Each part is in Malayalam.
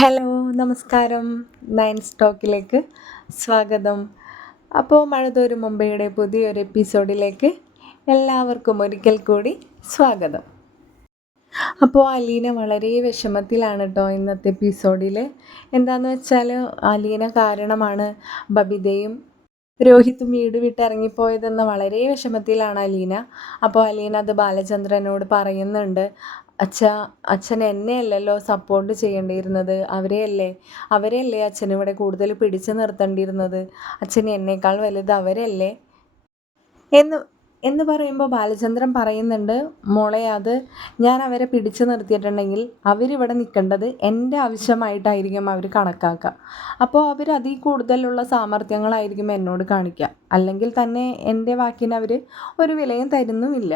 ഹലോ, നമസ്കാരം. നയൻ സ്റ്റോക്കിലേക്ക് സ്വാഗതം. അപ്പോൾ മഴതോരും മുംബൈയുടെ പുതിയൊരു എപ്പിസോഡിലേക്ക് എല്ലാവർക്കും ഒരിക്കൽ കൂടി സ്വാഗതം. അപ്പോൾ അലീന വളരെ വിഷമത്തിലാണ് കേട്ടോ ഇന്നത്തെ എപ്പിസോഡിൽ. എന്താണെന്ന് വെച്ചാൽ അലീന കാരണമാണ് ബബിതയും രോഹിത്തും വീട് വിട്ടിറങ്ങിപ്പോയതെന്ന വളരെ വിഷമത്തിലാണ് അലീന. അപ്പോൾ അലീന അത് ബാലചന്ദ്രനോട് പറയുന്നുണ്ട്. അച്ഛൻ എന്നെയല്ലല്ലോ സപ്പോർട്ട് ചെയ്യേണ്ടിയിരുന്നത്, അവരെയല്ലേ അച്ഛനിവിടെ കൂടുതൽ പിടിച്ചു നിർത്തേണ്ടിയിരുന്നത്. അച്ഛന് എന്നേക്കാൾ വലുത് അവരല്ലേ എന്ന് എന്ന് പറയുമ്പോൾ ബാലചന്ദ്രൻ പറയുന്നുണ്ട്, മോളെ അത് ഞാൻ അവരെ പിടിച്ചു നിർത്തിയിട്ടുണ്ടെങ്കിൽ അവരിവിടെ നിൽക്കേണ്ടത് എൻ്റെ ആവശ്യമായിട്ടായിരിക്കും അവർ കണക്കാക്കുക. അപ്പോൾ അവർ അതിൽ കൂടുതലുള്ള സാമർത്ഥ്യങ്ങളായിരിക്കും എന്നോട് കാണിക്കുക. അല്ലെങ്കിൽ തന്നെ എൻ്റെ വാക്കിന് അവർ ഒരു വിലയും തരുന്നുമില്ല.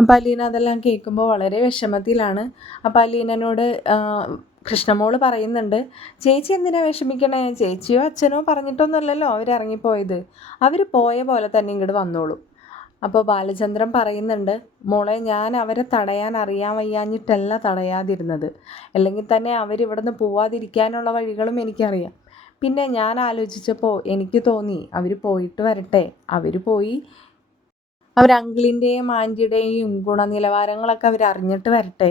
അപ്പോൾ അലീന അതെല്ലാം കേൾക്കുമ്പോൾ വളരെ വിഷമത്തിലാണ്. അപ്പോൾ അലീനനോട് കൃഷ്ണമോൾ പറയുന്നുണ്ട്, ചേച്ചി എന്തിനാ വിഷമിക്കണേ? ചേച്ചിയോ അച്ഛനോ പറഞ്ഞിട്ടൊന്നുമല്ലല്ലോ അവരിറങ്ങിപ്പോയത്. അവർ പോയ പോലെ തന്നെ ഇങ്ങോട്ട് വന്നോളൂ. അപ്പോൾ ബാലചന്ദ്രൻ പറയുന്നുണ്ട്, മോളെ ഞാൻ അവരെ തടയാൻ അറിയാൻ വയ്യാഞ്ഞിട്ടല്ല തടയാതിരുന്നത്. അല്ലെങ്കിൽ തന്നെ അവരിവിടുന്ന് പോവാതിരിക്കാനുള്ള വഴികളും എനിക്കറിയാം. പിന്നെ ഞാൻ ആലോചിച്ചപ്പോൾ എനിക്ക് തോന്നി അവർ പോയിട്ട് വരട്ടെ. അവർ പോയി അങ്കിളിൻ്റെയും ആൻറ്റിയുടെയും ഗുണനിലവാരങ്ങളൊക്കെ അറിഞ്ഞിട്ട് വരട്ടെ.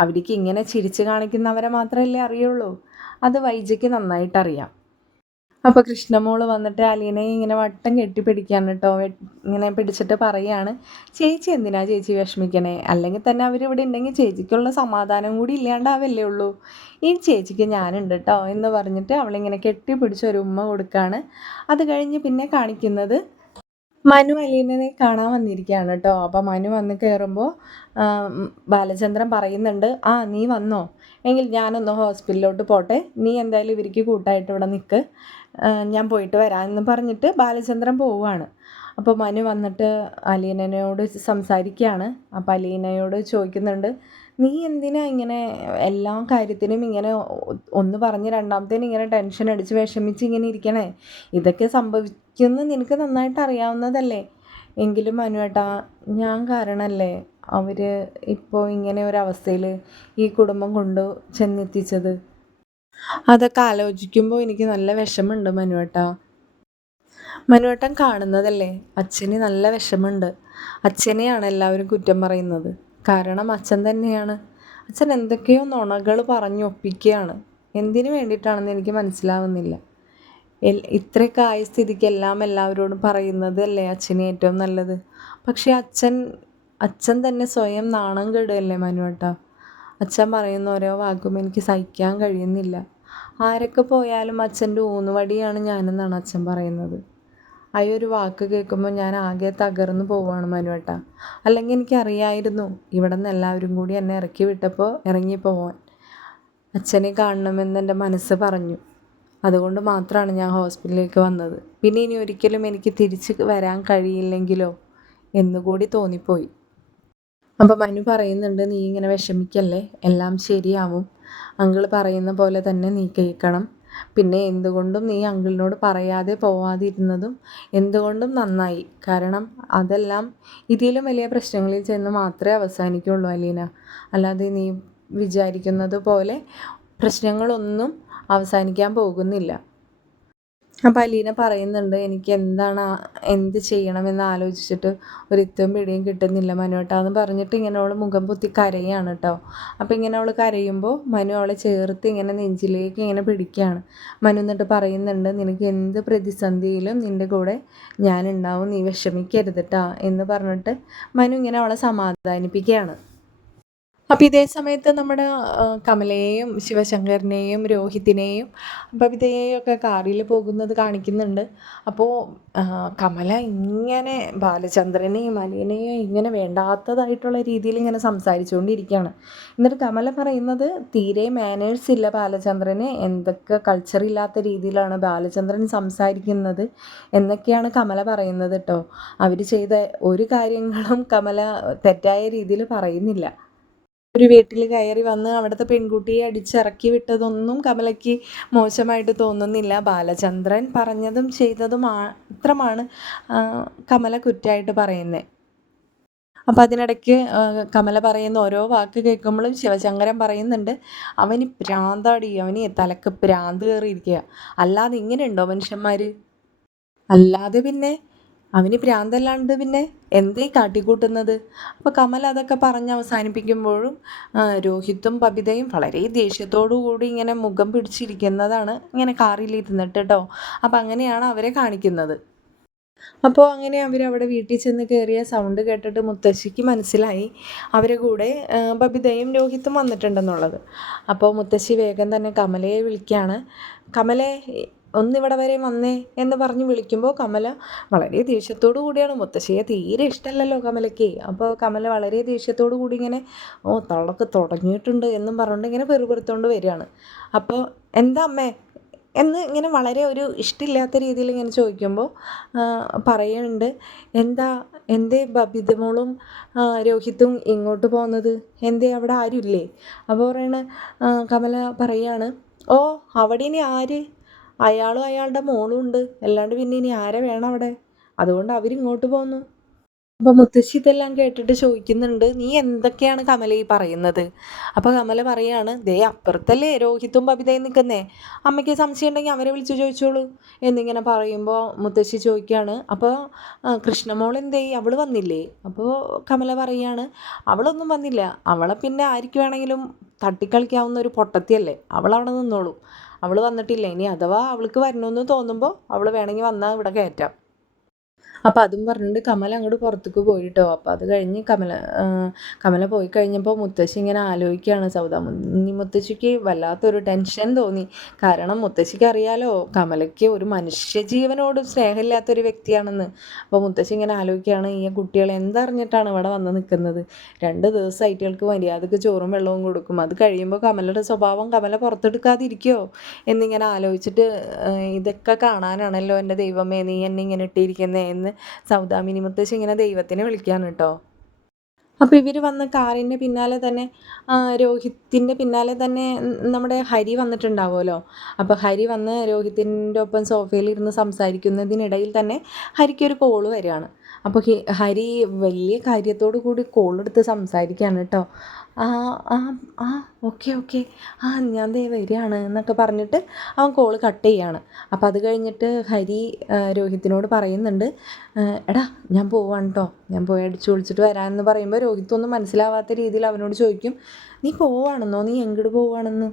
അവർക്ക് ഇങ്ങനെ ചിരിച്ച് കാണിക്കുന്നവരെ മാത്രമല്ലേ അറിയുള്ളൂ. അത് വൈജയ്ക്ക് നന്നായിട്ടറിയാം. അപ്പോൾ കൃഷ്ണമോള് വന്നിട്ട് അലീനയെ ഇങ്ങനെ വട്ടം കെട്ടിപ്പിടിക്കാൻ കേട്ടോ, ഇങ്ങനെ പിടിച്ചിട്ട് പറയാണ്, ചേച്ചി എന്തിനാ ചേച്ചി വിഷമിക്കണേ? അല്ലെങ്കിൽ തന്നെ അവരിവിടെ ഉണ്ടെങ്കിൽ ചേച്ചിക്കുള്ള സമാധാനം കൂടി ഇല്ലാണ്ടാവല്ലേ ഉള്ളൂ. ഈ ചേച്ചിക്ക് ഞാനുണ്ട് കേട്ടോ എന്ന് പറഞ്ഞിട്ട് അവളിങ്ങനെ കെട്ടിപ്പിടിച്ച് ഒരു ഉമ്മ കൊടുക്കുകയാണ്. അത് കഴിഞ്ഞ് പിന്നെ കാണിക്കുന്നത് മനു അലീനനെ കാണാൻ വന്നിരിക്കുകയാണ് കേട്ടോ. അപ്പോൾ മനു വന്ന് കയറുമ്പോൾ ബാലചന്ദ്രൻ പറയുന്നുണ്ട്, നീ വന്നോ? എങ്കിൽ ഞാനൊന്ന് ഹോസ്പിറ്റലിലോട്ട് പോട്ടെ, നീ എന്തായാലും ഇവർക്ക് കൂട്ടായിട്ട് ഇവിടെ നിൽക്ക്, ഞാൻ പോയിട്ട് വരാമെന്ന് പറഞ്ഞിട്ട് ബാലചന്ദ്രൻ പോവുകയാണ്. അപ്പോൾ മനു വന്നിട്ട് അലീനയോട് സംസാരിക്കുകയാണ്. അപ്പോൾ അലീനയോട് ചോദിക്കുന്നുണ്ട്, നീ എന്തിനാ ഇങ്ങനെ എല്ലാ കാര്യത്തിനും ഇങ്ങനെ ഒന്ന് പറഞ്ഞ് രണ്ടാമത്തേന് ഇങ്ങനെ ടെൻഷൻ അടിച്ച് വിഷമിച്ച് ഇങ്ങനെ ഇരിക്കണേ? ഇതൊക്കെ സംഭവിക്കുന്ന നിനക്ക് നന്നായിട്ട് അറിയാവുന്നതല്ലേ? എങ്കിലും മനുവേട്ടാ, ഞാൻ കാരണമല്ലേ അവർ ഇപ്പോൾ ഇങ്ങനെ ഒരവസ്ഥയിൽ ഈ കുടുംബം കൊണ്ട് ചെന്നെത്തിച്ചത്. അതൊക്കെ ആലോചിക്കുമ്പോൾ എനിക്ക് നല്ല വിഷമമുണ്ട് മനുവേട്ടാ. മനുവേട്ടൻ കാണുന്നതല്ലേ, അച്ഛന് നല്ല വിഷമമുണ്ട്. അച്ഛനെയാണ് എല്ലാവരും കുറ്റം പറയുന്നത്. കാരണം അച്ഛൻ തന്നെയാണ്. അച്ഛൻ എന്തൊക്കെയോ നുണകൾ പറഞ്ഞൊപ്പിക്കുകയാണ്. എന്തിനു വേണ്ടിയിട്ടാണെന്ന് എനിക്ക് മനസ്സിലാവുന്നില്ല. ഇത്രയൊക്കെ ആയ സ്ഥിതിക്ക് എല്ലാവരോടും പറയുന്നതല്ലേ അച്ഛന് ഏറ്റവും നല്ലത്. പക്ഷേ അച്ഛൻ തന്നെ സ്വയം നാണം കെടുകയല്ലേ മനുവേട്ടാ. അച്ഛൻ പറയുന്ന ഓരോ വാക്കും എനിക്ക് സഹിക്കാൻ കഴിയുന്നില്ല. ആരൊക്കെ പോയാലും അച്ഛൻ്റെ ഊന്നുവടിയാണ് ഞാനെന്നാണ് അച്ഛൻ പറയുന്നത്. ആ ഒരു വാക്ക് കേൾക്കുമ്പോൾ ഞാൻ ആകെ തകർന്നു പോവുകയാണ് മനുവേട്ടാ. അല്ലെങ്കിൽ എനിക്കറിയായിരുന്നു ഇവിടെ നിന്ന് എല്ലാവരും കൂടി എന്നെ ഇറക്കി വിട്ടപ്പോൾ ഇറങ്ങിപ്പോവാൻ. അച്ഛനെ കാണണമെന്ന് എൻ്റെ മനസ്സ് പറഞ്ഞു. അതുകൊണ്ട് മാത്രമാണ് ഞാൻ ഹോസ്പിറ്റലിലേക്ക് വന്നത്. പിന്നെ ഇനി ഒരിക്കലും എനിക്ക് തിരിച്ച് വരാൻ കഴിയില്ലെങ്കിലോ എന്നുകൂടി തോന്നിപ്പോയി. അപ്പോൾ മനു പറയുന്നുണ്ട്, നീ ഇങ്ങനെ വിഷമിക്കല്ലേ, എല്ലാം ശരിയാവും. അങ്കിൾ പറയുന്ന പോലെ തന്നെ നീ കേൾക്കണം. പിന്നെ എന്തുകൊണ്ടും നീ അങ്കിളിനോട് പറയാതെ പോവാതിരുന്നതും എന്തുകൊണ്ടും നന്നായി. കാരണം അതെല്ലാം ഇതിലും വലിയ പ്രശ്നങ്ങളിൽ ചെന്ന് മാത്രമേ അവസാനിക്കുള്ളൂ അലീന. അല്ലാതെ നീ വിചാരിക്കുന്നത് പോലെ പ്രശ്നങ്ങളൊന്നും അവസാനിക്കാൻ പോകുന്നില്ല. അപ്പോൾ അലീന പറയുന്നുണ്ട്, എനിക്ക് എന്ത് ചെയ്യണമെന്ന് ആലോചിച്ചിട്ട് ഒരിത്തും പിടിയും കിട്ടുന്നില്ല മനുവേട്ടാന്ന് പറഞ്ഞിട്ട് ഇങ്ങനെ അവൾ മുഖം പൊത്തി കരയാണ് കേട്ടോ. അപ്പോൾ ഇങ്ങനെ അവൾ കരയുമ്പോൾ മനു അവളെ ചേർത്ത് ഇങ്ങനെ നെഞ്ചിലേക്ക് ഇങ്ങനെ പിടിക്കുകയാണ്. മനു എന്നിട്ട് പറയുന്നുണ്ട്, നിനക്ക് എന്ത് പ്രതിസന്ധിയിലും നിൻ്റെ കൂടെ ഞാനുണ്ടാവും, നീ വിഷമിക്കരുത് കേട്ടോ എന്ന് പറഞ്ഞിട്ട് മനു ഇങ്ങനെ അവളെ സമാധാനിപ്പിക്കുകയാണ്. അപ്പോൾ ഇതേ സമയത്ത് നമ്മുടെ കമലയെയും ശിവശങ്കറിനെയും രോഹിത്തിനെയും ബബിതയെയും ഒക്കെ കാറിൽ പോകുന്നത് കാണിക്കുന്നുണ്ട്. അപ്പോൾ കമല ഇങ്ങനെ ബാലചന്ദ്രനെയും അലീനയെയും ഇങ്ങനെ വേണ്ടാത്തതായിട്ടുള്ള രീതിയിൽ ഇങ്ങനെ സംസാരിച്ചുകൊണ്ടിരിക്കുകയാണ്. എന്നിട്ട് കമല പറയുന്നത്, തീരെ മാനേഴ്സ് ഇല്ല ബാലചന്ദ്രന്, എന്തൊക്കെ കൾച്ചറില്ലാത്ത രീതിയിലാണ് ബാലചന്ദ്രൻ സംസാരിക്കുന്നത് എന്നൊക്കെയാണ് കമല പറയുന്നത് കേട്ടോ. അവർ ചെയ്ത ഒരു കാര്യങ്ങളും കമല തെറ്റായ രീതിയിൽ പറയുന്നില്ല. ഒരു വീട്ടിൽ കയറി വന്ന് അവിടുത്തെ പെൺകുട്ടിയെ അടിച്ചിറക്കി വിട്ടതൊന്നും കമലയ്ക്ക് മോശമായിട്ട് തോന്നുന്നില്ല. ബാലചന്ദ്രൻ പറഞ്ഞതും ചെയ്തതും മാത്രമാണ് കമല കുറ്റമായിട്ട് പറയുന്നത്. അപ്പോൾ അതിനിടയ്ക്ക് കമല പറയുന്ന ഓരോ വാക്ക് കേൾക്കുമ്പോഴും ശിവശങ്കരൻ പറയുന്നുണ്ട്, അവന് ഭ്രാന്താടി, അവന് തലക്ക് ഭ്രാന്ത് കയറിയിരിക്കുക, അല്ലാതെ ഇങ്ങനെയുണ്ടോ മനുഷ്യന്മാർ, അല്ലാതെ പിന്നെ അവന് ഭ്രാന്തല്ലാണ്ട് പിന്നെ എന്തേ കാട്ടിക്കൂട്ടുന്നത്. അപ്പോൾ കമൽ അതൊക്കെ പറഞ്ഞ് അവസാനിപ്പിക്കുമ്പോഴും രോഹിത്തും ബബിതയും വളരെ ദേഷ്യത്തോടു കൂടി ഇങ്ങനെ മുഖം പിടിച്ചിരിക്കുന്നതാണ് ഇങ്ങനെ കാറിലിരുന്നിട്ട് കേട്ടോ. അപ്പോൾ അങ്ങനെയാണ് അവരെ കാണിക്കുന്നത്. അപ്പോൾ അങ്ങനെ അവരവിടെ വീട്ടിൽ ചെന്ന് കയറിയ സൗണ്ട് കേട്ടിട്ട് മുത്തശ്ശിക്ക് മനസ്സിലായി അവരെ കൂടെ ബബിതയും രോഹിത്തും വന്നിട്ടുണ്ടെന്നുള്ളത്. അപ്പോൾ മുത്തശ്ശി വേഗം തന്നെ കമലയെ വിളിക്കുകയാണ്. കമലേ, ഒന്നിവിടെ വരെ വന്നേ എന്ന് പറഞ്ഞ് വിളിക്കുമ്പോൾ കമല വളരെ ദേഷ്യത്തോടു കൂടിയാണ്, മുത്തശ്ശിയെ തീരെ ഇഷ്ടമല്ലല്ലോ കമലയ്ക്ക്. അപ്പോൾ കമല വളരെ ദേഷ്യത്തോടു കൂടി ഇങ്ങനെ തള്ളക്ക് തുടങ്ങിയിട്ടുണ്ട് എന്നും പറഞ്ഞുകൊണ്ട് ഇങ്ങനെ പെറുപെറുത്തോണ്ട് വരികയാണ്. അപ്പോൾ എന്താ അമ്മേ എന്ന് ഇങ്ങനെ വളരെ ഒരു ഇഷ്ടമില്ലാത്ത രീതിയിൽ ഇങ്ങനെ ചോദിക്കുമ്പോൾ പറയുന്നുണ്ട്, എന്താ എന്തേ ബബിതമോളും രോഹിത്തും ഇങ്ങോട്ട് പോകുന്നത്, എന്തേ അവിടെ ആരുമില്ലേ? അപ്പോൾ പറയണ കമല പറയാണ്, ഓ അവിടെ ഇനി ആര്, അയാളും അയാളുടെ മോളും ഉണ്ട്, അല്ലാണ്ട് പിന്നെ ഇനി ആരെ വേണം അവിടെ, അതുകൊണ്ട് അവരിങ്ങോട്ട് പോന്നു. അപ്പോൾ മുത്തശ്ശി ഇതെല്ലാം കേട്ടിട്ട് ചോദിക്കുന്നുണ്ട്, നീ എന്തൊക്കെയാണ് കമല ഈ പറയുന്നത്? അപ്പോൾ കമല പറയാണ്, ദേ അപ്പുറത്തല്ലേ രോഹിത്തും ബബിതയും നിൽക്കുന്നേ, അമ്മയ്ക്ക് സംശയം ഉണ്ടെങ്കിൽ അവരെ വിളിച്ച് ചോദിച്ചോളൂ എന്നിങ്ങനെ പറയുമ്പോൾ മുത്തശ്ശി ചോദിക്കുകയാണ്, അപ്പോൾ കൃഷ്ണമോൾ എന്തേ, അവൾ വന്നില്ലേ? അപ്പോൾ കമല പറയാണ്, അവളൊന്നും വന്നില്ല, അവളെ പിന്നെ ആർക്ക് വേണമെങ്കിലും തട്ടിക്കളിക്കാവുന്ന ഒരു പൊട്ടത്തിയല്ലേ, അവളവിടെ നിന്നോളൂ, അവൾ വന്നിട്ടില്ല, ഇനി അഥവാ അവൾക്ക് വരണമെന്ന് തോന്നുമ്പോൾ അവൾ വേണമെങ്കിൽ വന്നാൽ ഇവിടെ കയറ്റാം. അപ്പോൾ അതും പറഞ്ഞിട്ട് കമല അങ്ങോട്ട് പുറത്തേക്ക് പോയിട്ടോ. അപ്പോൾ അത് കഴിഞ്ഞ് കമല പോയി കഴിഞ്ഞപ്പോൾ മുത്തശ്ശി ഇങ്ങനെ ആലോചിക്കുകയാണ്. മുത്തശ്ശിക്ക് വല്ലാത്തൊരു ടെൻഷൻ തോന്നി. കാരണം മുത്തശ്ശിക്ക് അറിയാലോ കമലയ്ക്ക് ഒരു മനുഷ്യജീവനോട് സ്നേഹമില്ലാത്തൊരു വ്യക്തിയാണെന്ന്. അപ്പോൾ മുത്തശ്ശി ഇങ്ങനെ ആലോചിക്കുകയാണ്, ഈ കുട്ടികൾ എന്തറിഞ്ഞിട്ടാണ് ഇവിടെ വന്ന് നിൽക്കുന്നത്, 2 ദിവസമായിട്ട് അവൾക്ക് മര്യാദക്ക് ചോറും വെള്ളവും കൊടുക്കും, അത് കഴിയുമ്പോൾ കമലയുടെ സ്വഭാവം കമല പുറത്തെടുക്കാതിരിക്കുമോ എന്നിങ്ങനെ ആലോചിച്ചിട്ട് ഇതൊക്കെ കാണാനാണല്ലോ എൻ്റെ ദൈവമേ നീ എന്നെ ഇങ്ങനെ ഇട്ടിരിക്കുന്നേ എന്ന് സൗദാമിനി മുത്തശ്ശി ഇങ്ങനെ ദൈവത്തിനെ വിളിക്കുകയാണ് കേട്ടോ. അപ്പോൾ ഇവർ വന്ന കാറിൻ്റെ പിന്നാലെ തന്നെ രോഹിത്തിൻ്റെ പിന്നാലെ തന്നെ നമ്മുടെ ഹരി വന്നിട്ടുണ്ടാവുമല്ലോ. അപ്പോൾ ഹരി വന്ന് രോഹിത്തിൻ്റെ ഒപ്പം സോഫയിലിരുന്ന് സംസാരിക്കുന്നതിനിടയിൽ തന്നെ ഹരിക്കൊരു കോള് വരികയാണ്. അപ്പോൾ ഹരി വലിയ കാര്യത്തോടു കൂടി കോളെടുത്ത് സംസാരിക്കുകയാണ് കേട്ടോ. ആ ആ ആ ഓക്കെ ഓക്കെ, ഞാൻ ദേ വരികയാണ് എന്നൊക്കെ പറഞ്ഞിട്ട് അവൻ കോള് കട്ട് ചെയ്യാണ്. അപ്പോൾ അത് കഴിഞ്ഞിട്ട് ഹരി രോഹിത്തിനോട് പറയുന്നുണ്ട്, എടാ ഞാൻ പോവാണ് കേട്ടോ, ഞാൻ പോയി അടിച്ചു വിളിച്ചിട്ട് വരാമെന്ന് പറയുമ്പോൾ രോഹിത്തൊന്നും മനസ്സിലാവാത്ത രീതിയിൽ അവനോട് ചോദിക്കും, നീ പോവാണെന്നോ, നീ എങ്ങോട്ട് പോവാണെന്ന്?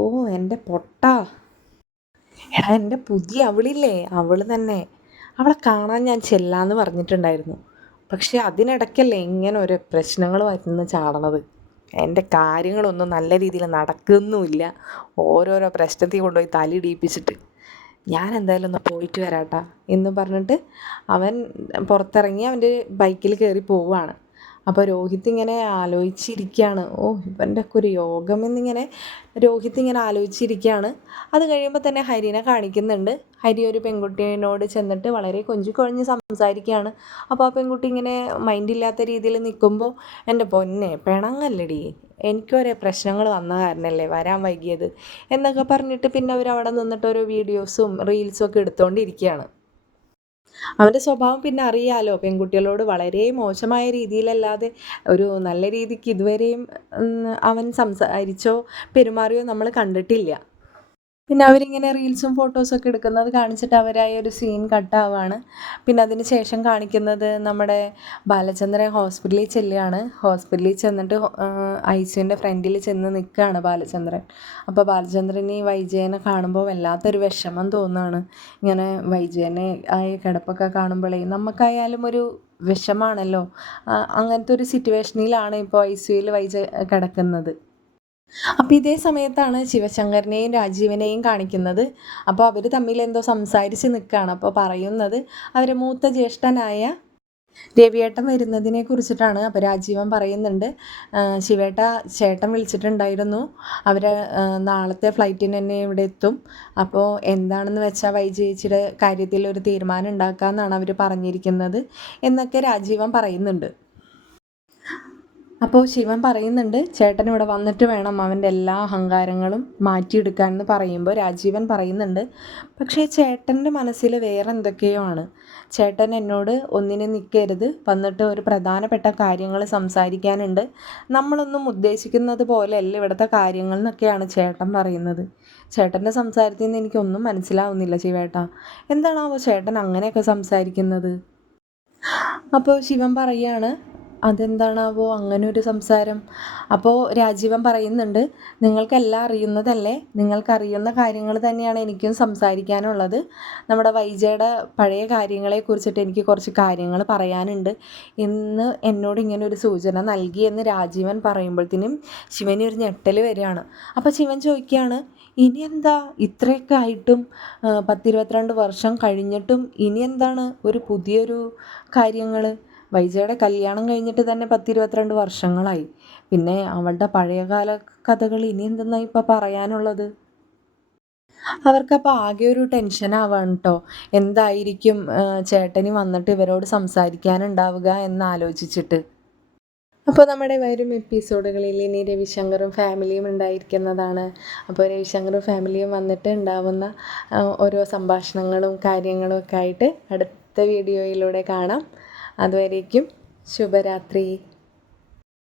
ഓ എൻ്റെ പൊട്ടാ, എടാ എൻ്റെ പുതിയ അവളില്ലേ, അവൾ തന്നെ, അവളെ കാണാൻ ഞാൻ ചെല്ലാന്ന് പറഞ്ഞിട്ടുണ്ടായിരുന്നു, പക്ഷെ അതിനിടയ്ക്കല്ലേ ഇങ്ങനെ ഓരോ പ്രശ്നങ്ങൾ വരുന്ന ചാടണത്, എൻ്റെ കാര്യങ്ങളൊന്നും നല്ല രീതിയിൽ നടക്കുന്നുമില്ല, ഓരോരോ പ്രശ്നത്തിൽ കൊണ്ടുപോയി തലിടിയിപ്പിച്ചിട്ട്, ഞാൻ എന്തായാലും ഒന്ന് പോയിട്ട് വരാട്ടാ എന്ന് പറഞ്ഞിട്ട് അവൻ പുറത്തിറങ്ങി അവൻ്റെ ബൈക്കിൽ കയറി പോവുകയാണ്. അപ്പോൾ രോഹിത് ഇങ്ങനെ ആലോചിച്ചിരിക്കുകയാണ്, ഓ ഇവൻ്റെ ഒക്കെ ഒരു യോഗം എന്നിങ്ങനെ രോഹിത് ഇങ്ങനെ ആലോചിച്ചിരിക്കുകയാണ്. അത് കഴിയുമ്പോൾ തന്നെ ഹരിനെ കാണിക്കുന്നുണ്ട്. ഹരി ഒരു പെൺകുട്ടിയോട് ചെന്നിട്ട് വളരെ കൊഞ്ചിക്കൊഴഞ്ഞ് സംസാരിക്കുകയാണ്. അപ്പോൾ ആ പെൺകുട്ടി ഇങ്ങനെ മൈൻഡില്ലാത്ത രീതിയിൽ നിൽക്കുമ്പോൾ, എൻ്റെ പൊന്നെ പിണങ്ങല്ലടി, എനിക്കൊരേ പ്രശ്നങ്ങൾ വന്ന കാരണമല്ലേ വരാൻ വൈകിയത് എന്നൊക്കെ പറഞ്ഞിട്ട് പിന്നെ അവരവിടെ നിന്നിട്ട് ഓരോ വീഡിയോസും റീൽസും ഒക്കെ എടുത്തുകൊണ്ടിരിക്കുകയാണ്. അവൻ്റെ സ്വഭാവം പിന്നെ അറിയാലോ, പെൺകുട്ടികളോട് വളരെ മോശമായ രീതിയിലല്ലാതെ ഒരു നല്ല രീതിക്ക് ഇതുവരെയും അവൻ സംസാരിച്ചോ പെരുമാറിയോ നമ്മൾ കണ്ടിട്ടില്ല. പിന്നെ അവരിങ്ങനെ റീൽസും ഫോട്ടോസൊക്കെ എടുക്കുന്നത് കാണിച്ചിട്ട് അവരായി ഒരു സീൻ കട്ടാവാണ്. പിന്നെ അതിന് ശേഷം കാണിക്കുന്നത് നമ്മുടെ ബാലചന്ദ്രൻ ഹോസ്പിറ്റലിൽ ചെല്ലുകയാണ്. ഹോസ്പിറ്റലിൽ ചെന്നിട്ട് ഐസിയുൻ്റെ ഫ്രണ്ടിൽ ചെന്ന് നിൽക്കുകയാണ് ബാലചന്ദ്രൻ. അപ്പോൾ ബാലചന്ദ്രന് ഈ വൈജയനെ കാണുമ്പോൾ വല്ലാത്തൊരു വിഷമം തോന്നുകയാണ്. ഇങ്ങനെ വൈജയനെ ആയ കിടപ്പൊക്കെ കാണുമ്പോഴേ നമുക്കായാലും ഒരു വിഷമാണല്ലോ. അങ്ങനത്തെ ഒരു സിറ്റുവേഷനിലാണ് ഇപ്പോൾ ഐസിയുയിൽ വൈജയ് കിടക്കുന്നത്. അപ്പോൾ ഇതേ സമയത്താണ് ശിവശങ്കരനെയും രാജീവനെയും കാണിക്കുന്നത്. അപ്പോൾ അവർ തമ്മിൽ എന്തോ സംസാരിച്ച് നിൽക്കുകയാണ്. അപ്പോൾ പറയുന്നത് അവരെ മൂത്ത ജ്യേഷ്ഠനായ രവിയേട്ടൻ വരുന്നതിനെ കുറിച്ചിട്ടാണ്. അപ്പോൾ രാജീവൻ പറയുന്നുണ്ട്, ശിവേട്ട ചേട്ടൻ വിളിച്ചിട്ടുണ്ടായിരുന്നു, അവർ നാളത്തെ ഫ്ലൈറ്റിന് തന്നെ ഇവിടെ എത്തും, അപ്പോൾ എന്താണെന്ന് വെച്ചാൽ വൈജയേച്ചിയുടെ കാര്യത്തിൽ ഒരു തീരുമാനം ഉണ്ടാക്കാമെന്നാണ് അവർ പറഞ്ഞിരിക്കുന്നത് എന്നൊക്കെ രാജീവൻ പറയുന്നുണ്ട്. അപ്പോൾ ശിവൻ പറയുന്നുണ്ട് ചേട്ടൻ ഇവിടെ വന്നിട്ട് വേണം അവൻ്റെ എല്ലാ അഹങ്കാരങ്ങളും മാറ്റിയെടുക്കാൻ എന്ന് പറയുമ്പോൾ രാജീവൻ പറയുന്നുണ്ട്, പക്ഷേ ചേട്ടൻ്റെ മനസ്സിൽ വേറെ എന്തൊക്കെയോ ആണ്. ചേട്ടൻ എന്നോട് ഒന്നിനും നിൽക്കരുത്, വന്നിട്ട് ഒരു പ്രധാനപ്പെട്ട കാര്യങ്ങൾ സംസാരിക്കാനുണ്ട്, നമ്മളൊന്നും ഉദ്ദേശിക്കുന്നത് പോലെയല്ല ഇവിടുത്തെ കാര്യങ്ങൾ എന്നൊക്കെയാണ് ചേട്ടൻ പറയുന്നത്. ചേട്ടൻ്റെ സംസാരത്തിൽ നിന്ന് എനിക്കൊന്നും മനസ്സിലാവുന്നില്ല ശിവേട്ടാ. എന്താണാവോ ചേട്ടൻ അങ്ങനെയൊക്കെ സംസാരിക്കുന്നത്? അപ്പോൾ ശിവൻ പറയാണ്, അതെന്താണാവോ അങ്ങനെ ഒരു സംസാരം? അപ്പോൾ രാജീവൻ പറയുന്നുണ്ട്, നിങ്ങൾക്കെല്ലാം അറിയുന്നതല്ലേ, നിങ്ങൾക്കറിയുന്ന കാര്യങ്ങൾ തന്നെയാണ് എനിക്കും സംസാരിക്കാനുള്ളത്. നമ്മുടെ വൈജയുടെ പഴയ കാര്യങ്ങളെക്കുറിച്ചിട്ട് എനിക്ക് കുറച്ച് കാര്യങ്ങൾ പറയാനുണ്ട്. ഇന്ന് എന്നോട് ഇങ്ങനെ ഒരു സൂചന നൽകിയെന്ന് രാജീവൻ പറയുമ്പോഴത്തേനും ശിവന് ഒരു ഞെട്ടൽ വരികയാണ്. അപ്പോൾ ശിവൻ ചോദിക്കുകയാണ്, ഇനി എന്താ ഇത്രയൊക്കെ ആയിട്ടും 10-22 വർഷം കഴിഞ്ഞിട്ടും ഇനി എന്താണ് ഒരു പുതിയൊരു കാര്യങ്ങൾ? വൈജയുടെ കല്യാണം കഴിഞ്ഞിട്ട് തന്നെ 10-22 വർഷങ്ങളായി. പിന്നെ അവളുടെ പഴയകാല കഥകൾ ഇനി എന്തെന്നാണ് ഇപ്പോൾ പറയാനുള്ളത്? അവർക്കപ്പോൾ ആകെ ഒരു ടെൻഷനാവാണ് കേട്ടോ. എന്തായിരിക്കും ചേട്ടന് വന്നിട്ട് ഇവരോട് സംസാരിക്കാനുണ്ടാവുക എന്നാലോചിച്ചിട്ട്. അപ്പോൾ നമ്മുടെ വരും എപ്പിസോഡുകളിൽ ഇനി രവിശങ്കറും ഫാമിലിയും ഉണ്ടായിരിക്കുന്നതാണ്. അപ്പോൾ രവിശങ്കറും ഫാമിലിയും വന്നിട്ട് ഉണ്ടാവുന്ന ഓരോ സംഭാഷണങ്ങളും കാര്യങ്ങളും ഒക്കെ ആയിട്ട് അടുത്ത വീഡിയോയിലൂടെ കാണാം. അതുവരേക്കും ശുഭരാത്രി.